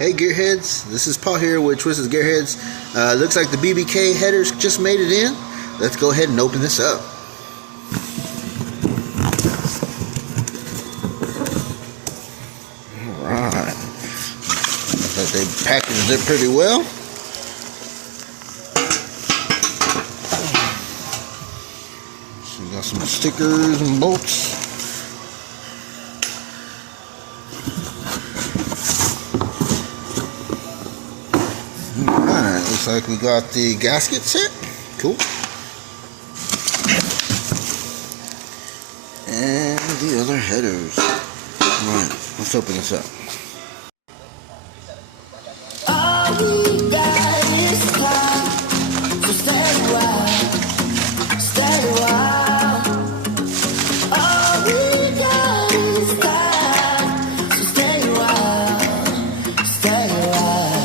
Hey Gearheads, this is Paul here with Twisted Gearheads. Looks like the BBK headers just made it in. Let's go ahead and open this up. Alright. Looks like they packaged it pretty well. So we got some stickers and bolts. Alright, looks like we got the gasket set. Cool. And the other headers. Alright, let's open this up. All we got is time, so stay a while, stay a while. All we got is time, so stay a while, stay a while.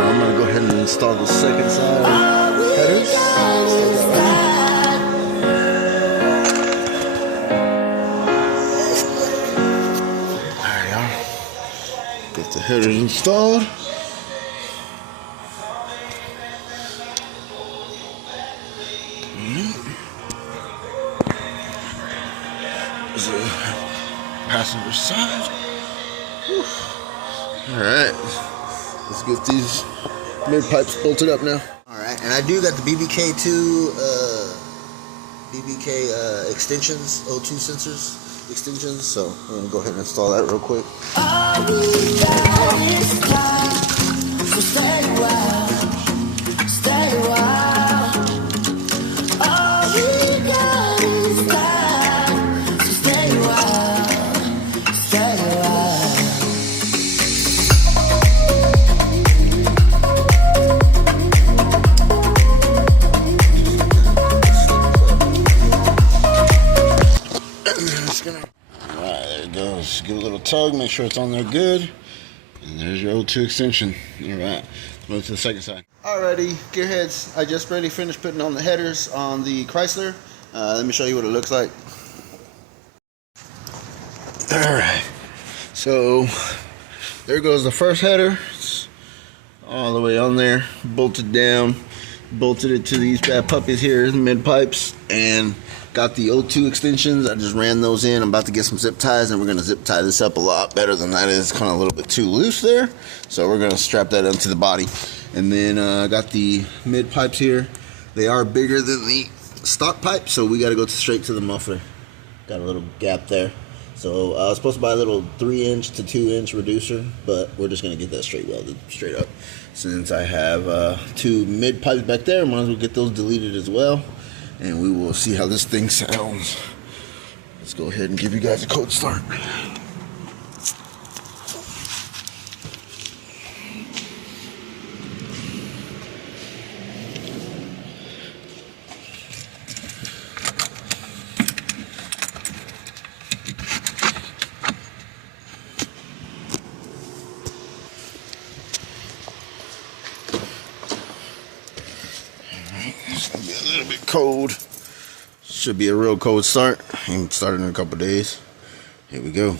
I'm gonna go ahead and install the second side headers. There you are. Get the headers installed. There's the passenger side. Alright, let's get these mid pipes bolted up now. Alright, and I do got the BBK2 extensions, O2 sensors extensions, so I'm gonna go ahead and install that real quick. All we got is time, so stay a while, stay a while. All we got is time, so stay a while, stay a while. Alright, there it goes. Give it a little tug, make sure it's on there good. And there's your O2 extension. Alright, move to the second side. Alrighty, gearheads, I just barely finished putting on the headers on the Chrysler. Let me show you what it looks like. Alright, so there goes the first header. It's all the way on there, bolted down. Bolted it to these bad puppies here, the mid pipes, and got the O2 extensions. I just ran those in. I'm about to get some zip ties, and we're going to zip tie this up a lot better than that is. Kind of a little bit too loose there, so we're going to strap that onto the body. And then I got the mid pipes here. They are bigger than the stock pipe, so we got to go straight to the muffler. Got a little gap there. So I was supposed to buy a little 3-inch to 2-inch reducer, but we're just going to get that straight welded straight up. Since I have 2 mid pipes back there, might as well get those deleted as well. And we will see how this thing sounds. Let's go ahead and give you guys a cold start. It's gonna be a little bit cold. Should be a real cold start. Ain't started in a couple days. Here we go.